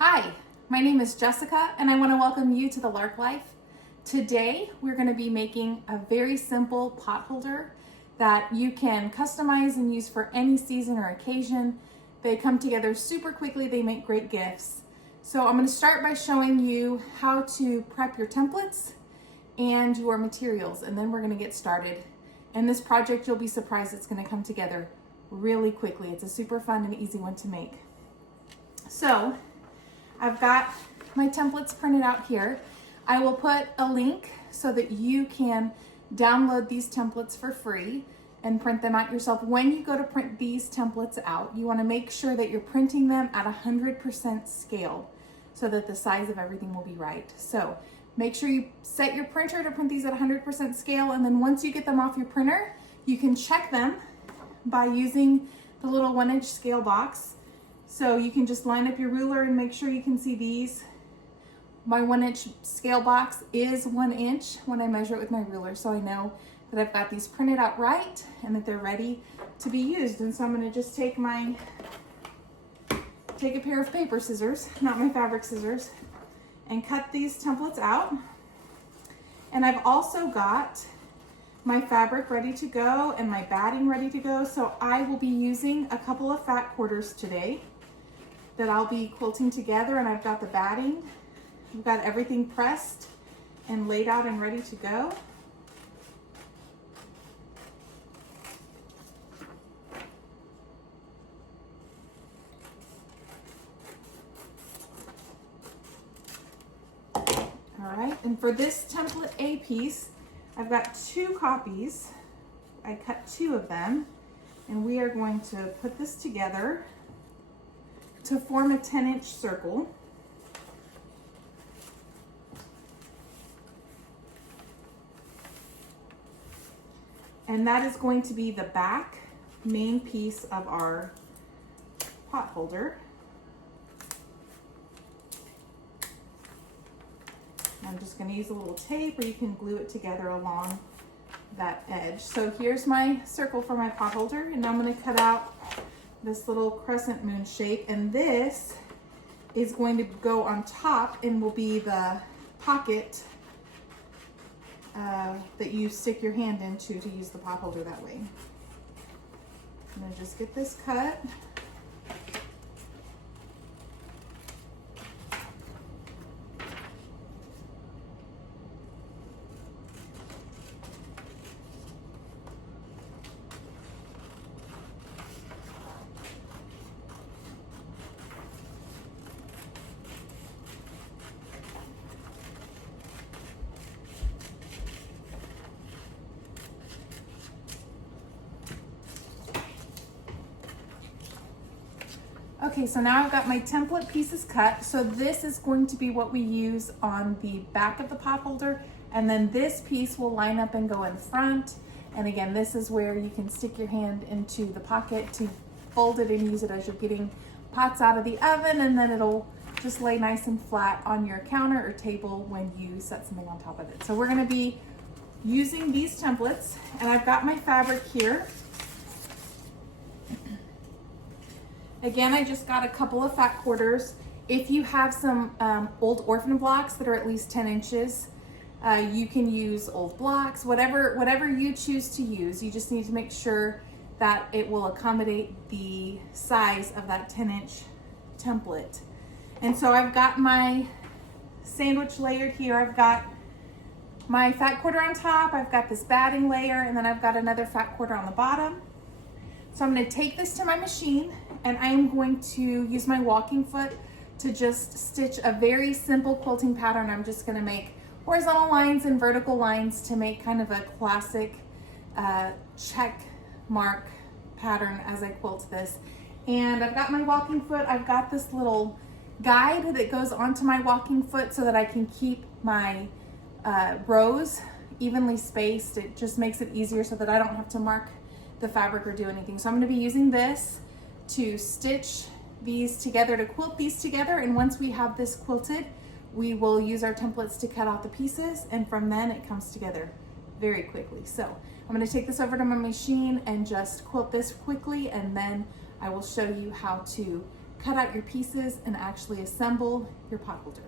Hi, my name is Jessica and I want to welcome you to the Lark Life. Today we're going to be making a very simple pot holder that you can customize and use for any season or occasion. They come together super quickly, they make great gifts. So I'm going to start by showing you how to prep your templates and your materials, and then we're going to get started. And this project, you'll be surprised, it's going to come together really quickly. It's a super fun and easy one to make. So I've got my templates printed out here. I will put a link so that you can download these templates for free and print them out yourself. When you go to print these templates out, you want to make sure that you're printing them at 100% scale so that the size of everything will be right. So make sure you set your printer to print these at 100% scale, and then once you get them off your printer, you can check them by using the little 1-inch scale box. So you can just line up your ruler and make sure you can see these. My 1-inch scale box is 1 inch when I measure it with my ruler, so I know that I've got these printed out right and that they're ready to be used. And so I'm going to just take a pair of paper scissors, not my fabric scissors, and cut these templates out. And I've also got my fabric ready to go and my batting ready to go. So I will be using a couple of fat quarters today that I'll be quilting together, and I've got the batting. I've got everything pressed and laid out and ready to go. All right, and for this template A piece, I've got 2 copies. I cut 2 of them, and we are going to put this together to form a 10-inch circle. And that is going to be the back main piece of our pot holder. I'm just going to use a little tape, or you can glue it together along that edge. So here's my circle for my pot holder, and I'm going to cut out this little crescent moon shape, and this is going to go on top and will be the pocket that you stick your hand into to use the pot holder that way. I'm going to just get this cut. Okay, so now I've got my template pieces cut. So this is going to be what we use on the back of the pot holder, and then this piece will line up and go in front. And again, this is where you can stick your hand into the pocket to fold it and use it as you're getting pots out of the oven, and then it'll just lay nice and flat on your counter or table when you set something on top of it. So we're gonna be using these templates, and I've got my fabric here. Again, I just got a couple of fat quarters. If you have some old orphan blocks that are at least 10 inches, you can use old blocks, whatever you choose to use. You just need to make sure that it will accommodate the size of that 10-inch template. And so I've got my sandwich layered here. I've got my fat quarter on top, I've got this batting layer, and then I've got another fat quarter on the bottom. So I'm going to take this to my machine, and I am going to use my walking foot to just stitch a very simple quilting pattern. I'm just going to make horizontal lines and vertical lines to make kind of a classic check mark pattern as I quilt this. And I've got my walking foot. I've got this little guide that goes onto my walking foot so that I can keep my rows evenly spaced. It just makes it easier so that I don't have to mark the fabric or do anything. So I'm going to be using this to stitch these together, to quilt these together, and once we have this quilted, we will use our templates to cut out the pieces, and from then it comes together very quickly. So I'm going to take this over to my machine and just quilt this quickly, and then I will show you how to cut out your pieces and actually assemble your pot holder.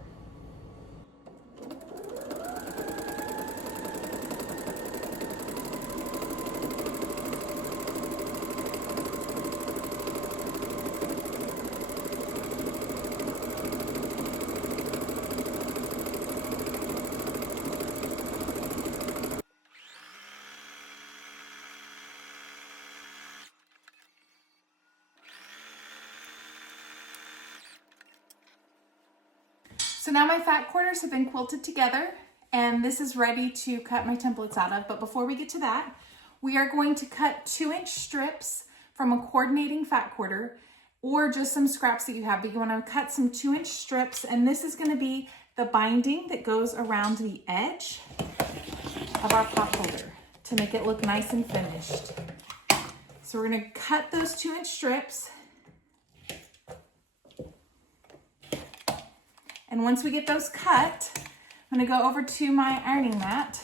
So now my fat quarters have been quilted together and this is ready to cut my templates out of. But before we get to that, we are going to cut 2-inch strips from a coordinating fat quarter or just some scraps that you have, but you want to cut some 2-inch strips, and this is going to be the binding that goes around the edge of our pot holder to make it look nice and finished. So we're going to cut those 2-inch strips. And once we get those cut, I'm going to go over to my ironing mat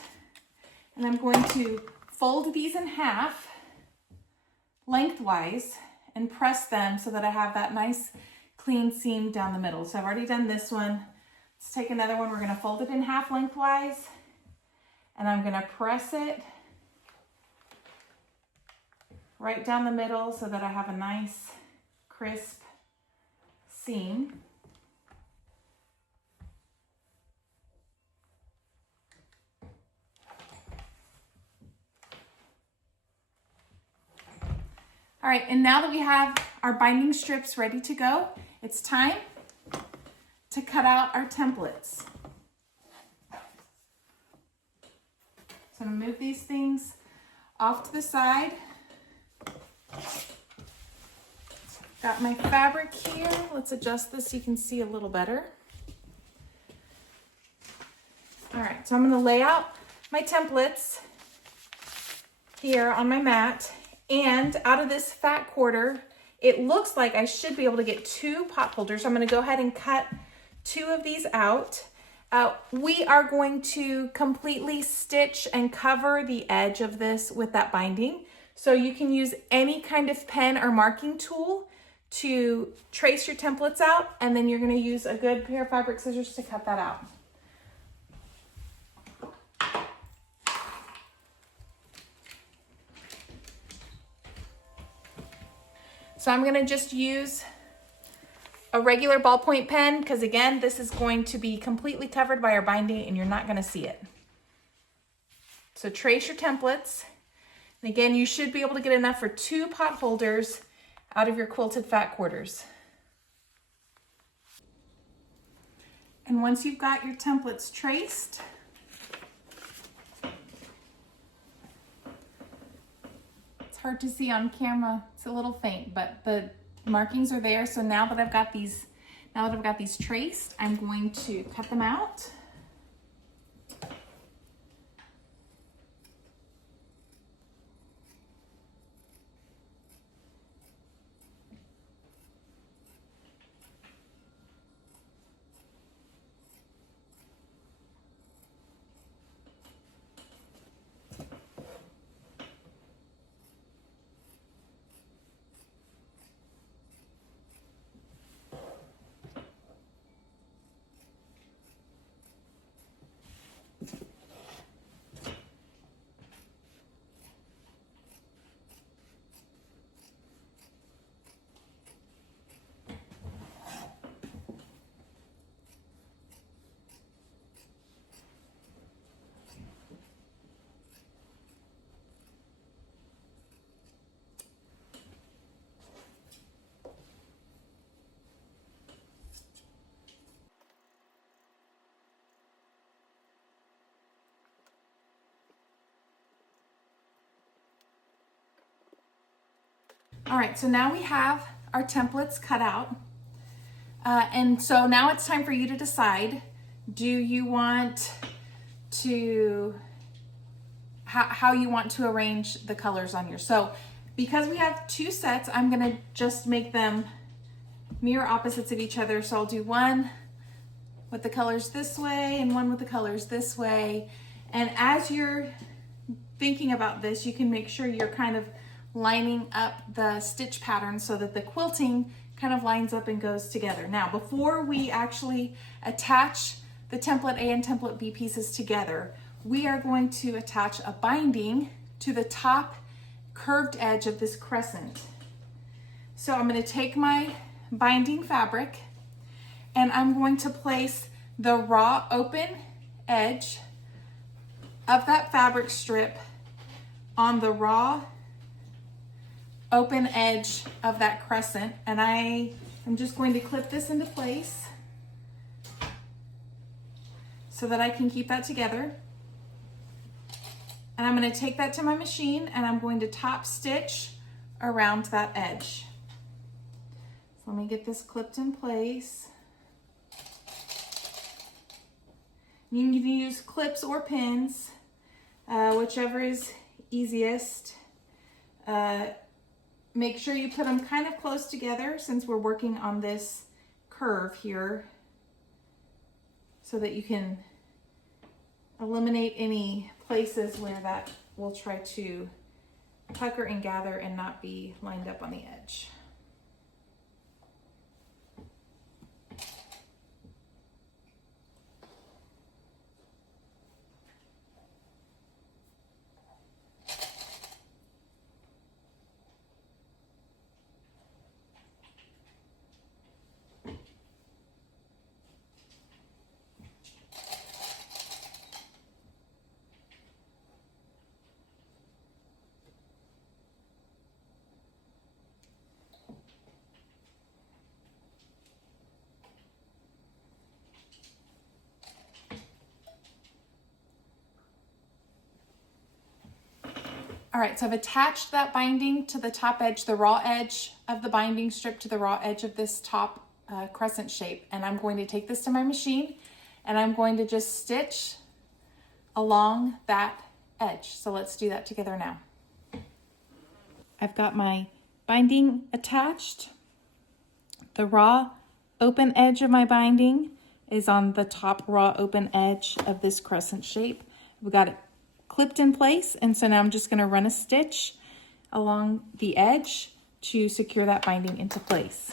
and I'm going to fold these in half lengthwise and press them so that I have that nice clean seam down the middle. So I've already done this one. Let's take another one. We're going to fold it in half lengthwise and I'm going to press it right down the middle so that I have a nice crisp seam. All right, and now that we have our binding strips ready to go, it's time to cut out our templates. So I'm gonna move these things off to the side. Got my fabric here. Let's adjust this so you can see a little better. All right, so I'm gonna lay out my templates here on my mat. And out of this fat quarter, it looks like I should be able to get 2 pot holders. So I'm going to go ahead and cut 2 of these out. We are going to completely stitch and cover the edge of this with that binding. So you can use any kind of pen or marking tool to trace your templates out, and then you're going to use a good pair of fabric scissors to cut that out. So I'm going to just use a regular ballpoint pen because, again, this is going to be completely covered by our binding and you're not going to see it. So trace your templates. And again, you should be able to get enough for 2 pot holders out of your quilted fat quarters. And once you've got your templates traced, hard to see on camera, it's a little faint, but the markings are there. So now that I've got these traced, I'm going to cut them out. All right, so now we have our templates cut out. And so now it's time for you to decide, do you want to, how you want to arrange the colors on yours. So because we have 2 sets, I'm gonna just make them mirror opposites of each other. So I'll do one with the colors this way and one with the colors this way. And as you're thinking about this, you can make sure you're kind of lining up the stitch pattern so that the quilting kind of lines up and goes together. Now, before we actually attach the template A and template B pieces together, we are going to attach a binding to the top curved edge of this crescent. So I'm going to take my binding fabric and I'm going to place the raw open edge of that fabric strip on the raw open edge of that crescent, and I am just going to clip this into place so that I can keep that together. And I'm going to take that to my machine and I'm going to top stitch around that edge. So let me get this clipped in place. You can use clips or pins, whichever is easiest. Make sure you put them kind of close together since we're working on this curve here, so that you can eliminate any places where that will try to pucker and gather and not be lined up on the edge. All right, so I've attached that binding to the top edge, the raw edge of the binding strip to the raw edge of this top crescent shape. And I'm going to take this to my machine and I'm going to just stitch along that edge. So let's do that together now. I've got my binding attached. The raw open edge of my binding is on the top raw open edge of this crescent shape. We've got it clipped in place, and so now I'm just going to run a stitch along the edge to secure that binding into place.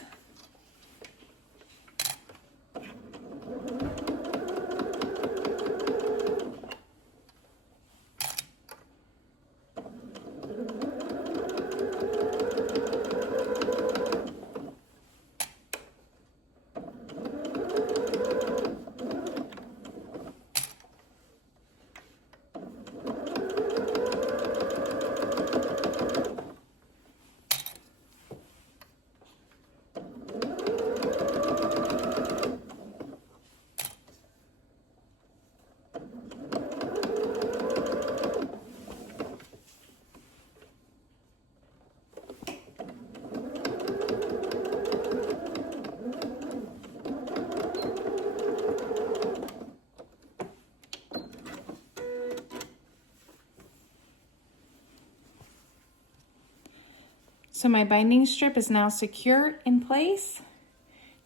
So my binding strip is now secure in place.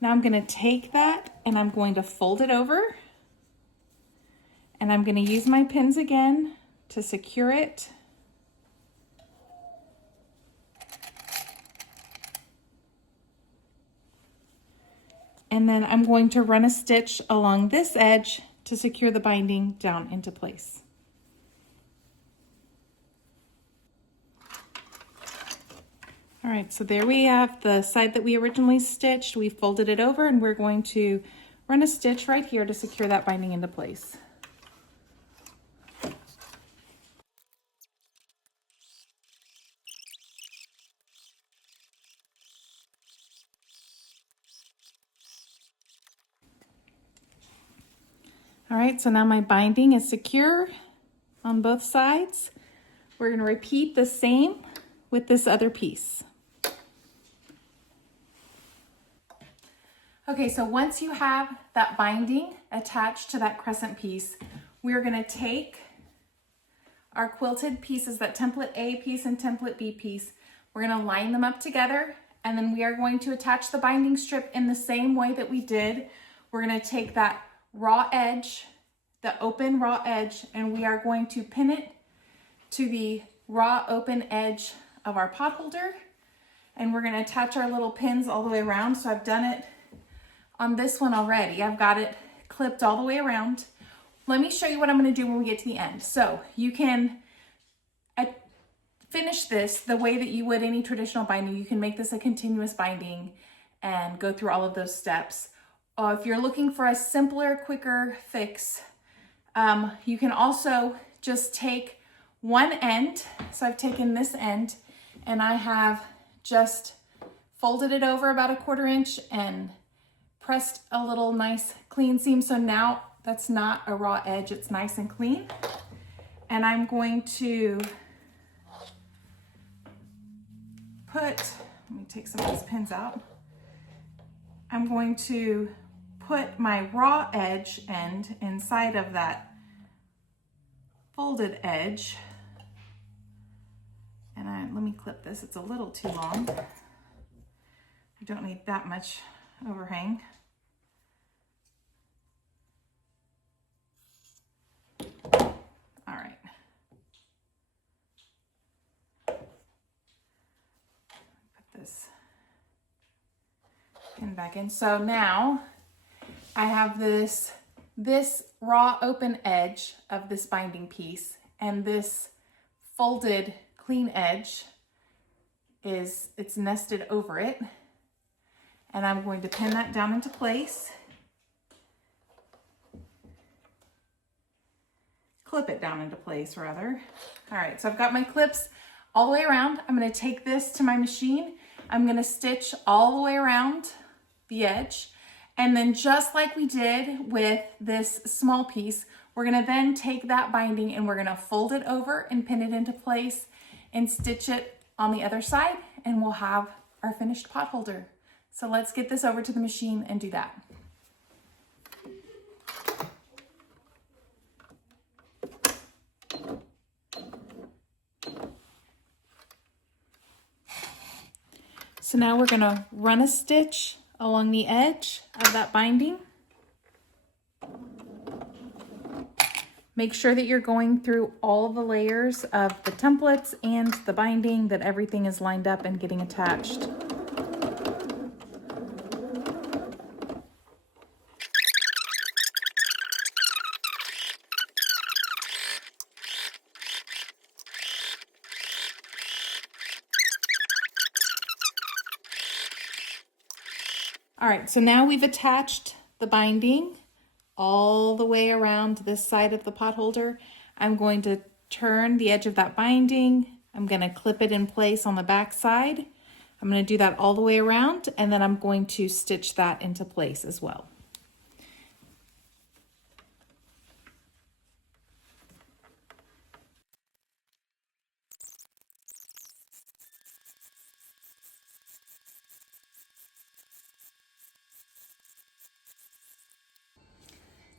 Now I'm going to take that and I'm going to fold it over. And I'm going to use my pins again to secure it. And then I'm going to run a stitch along this edge to secure the binding down into place. All right, so there we have the side that we originally stitched. We folded it over and we're going to run a stitch right here to secure that binding into place. All right, so now my binding is secure on both sides. We're going to repeat the same with this other piece. Okay, so once you have that binding attached to that crescent piece, we're going to take our quilted pieces, that template A piece and template B piece, we're going to line them up together, and then we are going to attach the binding strip in the same way that we did. We're going to take that raw edge, the open raw edge, and we are going to pin it to the raw open edge of our pot holder. and we're gonna attach our little pins all the way around. So I've done it on this one already. I've got it clipped all the way around. Let me show you what I'm gonna do when we get to the end. So you can finish this the way that you would any traditional binding. You can make this a continuous binding and go through all of those steps. If you're looking for a simpler, quicker fix, you can also just take one end. So I've taken this end and I have just folded it over about a 1/4 inch and pressed a little nice clean seam. So now that's not a raw edge, it's nice and clean. And I'm going to let me take some of these pins out. I'm going to put my raw edge end inside of that folded edge. And let me clip this, it's a little too long. I don't need that much overhang. All right. Put this pin back in. So now I have this raw open edge of this binding piece, and this folded clean edge it's nested over it. And I'm going to pin that down into place. Clip it down into place rather. All right, so I've got my clips all the way around. I'm gonna take this to my machine. I'm gonna stitch all the way around the edge. And then just like we did with this small piece, we're gonna then take that binding and we're gonna fold it over and pin it into place and stitch it on the other side, and we'll have our finished pot holder. So let's get this over to the machine and do that. So now we're gonna run a stitch along the edge of that binding. Make sure that you're going through all the layers of the templates and the binding, that everything is lined up and getting attached. All right, so now we've attached the binding all the way around this side of the pot holder. I'm going to turn the edge of that binding. I'm going to clip it in place on the back side. I'm going to do that all the way around, and then I'm going to stitch that into place as well.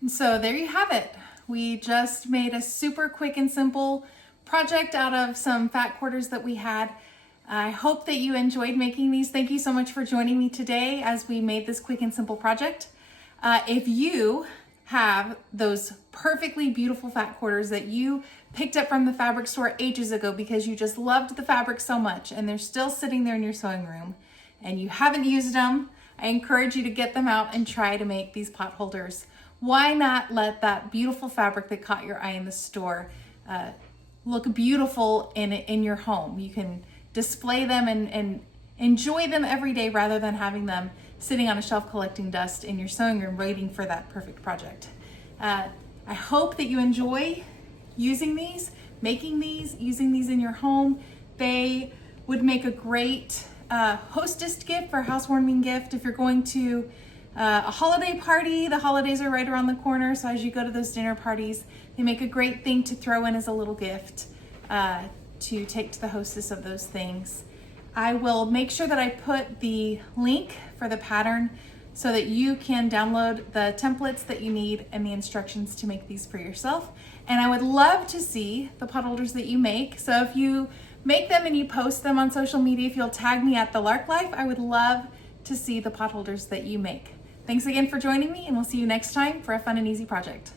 And so there you have it. We just made a super quick and simple project out of some fat quarters that we had. I hope that you enjoyed making these. Thank you so much for joining me today as we made this quick and simple project. If you have those perfectly beautiful fat quarters that you picked up from the fabric store ages ago because you just loved the fabric so much, and they're still sitting there in your sewing room and you haven't used them, I encourage you to get them out and try to make these pot holders. Why not let that beautiful fabric that caught your eye in the store look beautiful in your home? You can display them and enjoy them every day rather than having them sitting on a shelf collecting dust in your sewing room waiting for that perfect project. I hope that you enjoy using these, making these, using these in your home. They would make a great hostess gift or housewarming gift if you're going to a holiday party. The holidays are right around the corner, so as you go to those dinner parties, they make a great thing to throw in as a little gift to take to the hostess of those things. I will make sure that I put the link for the pattern so that you can download the templates that you need and the instructions to make these for yourself. And I would love to see the pot holders that you make. So if you make them and you post them on social media, if you'll tag me at The Lark Life, I would love to see the pot holders that you make. Thanks again for joining me, and we'll see you next time for a fun and easy project.